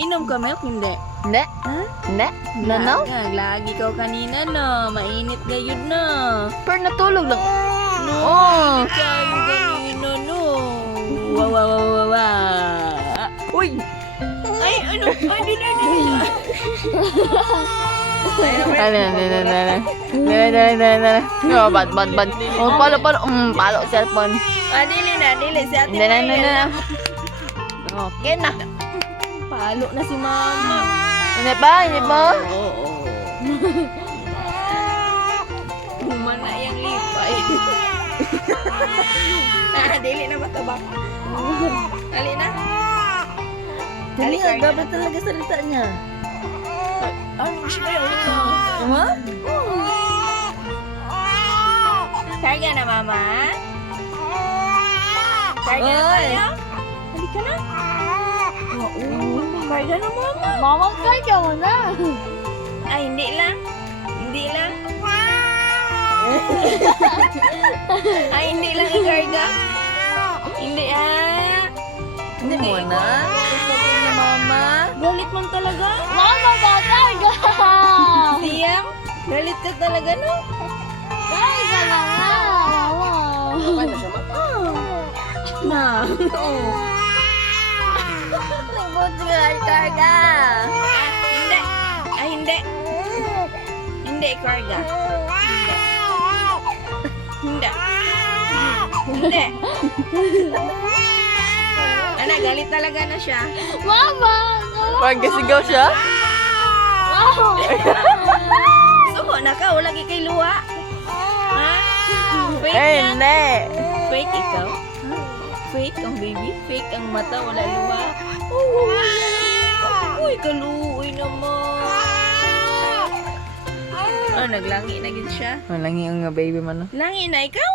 Inom ka milk? Hindi. Hindi. Ha? Hindi. No? Lagi ka kanina no. Mainit gayud na. Pero natulog lang. No. Oh. Kayo kanina no. Wow. Uy! Ay, ano? Ay, dili. No, bad. Oh, palo. Palo, cellphone. Dili si ate. Hindi. Okay na. Palo na si mama. Hindi ba? Oo. Humana yung lipay. Dili na matabak. Dali na. Dali, gabat talaga salita niya. Ano siya kayo? Ama? Karga na, mama. Karga na tayo. Halika na. Karga na, mama. Mama, karga mo na. Ay, hindi lang. Ay, hindi lang i-karga. Hindi Hindi mo na. Gusto ko na, mama. Galit mo talaga. Mama, ba karga? Siyang, galit ka talaga, no? Karga na nga. Paano siya Ma. Oo. Libot nga, karga. Hindi. Ay, hindi. Hindi, karga. Hindi. Ana, galit talaga na siya. Mama! Pagkasigaw siya? Suko na ka, wala kay luwa. Ha? Fake yan. Hindi. Fake ikaw? Fake ang baby? Fake ang mata, wala luwa? Uy, kaluoy naman. Naglangi na gid siya. Walang yung baby man. Langi na ikaw?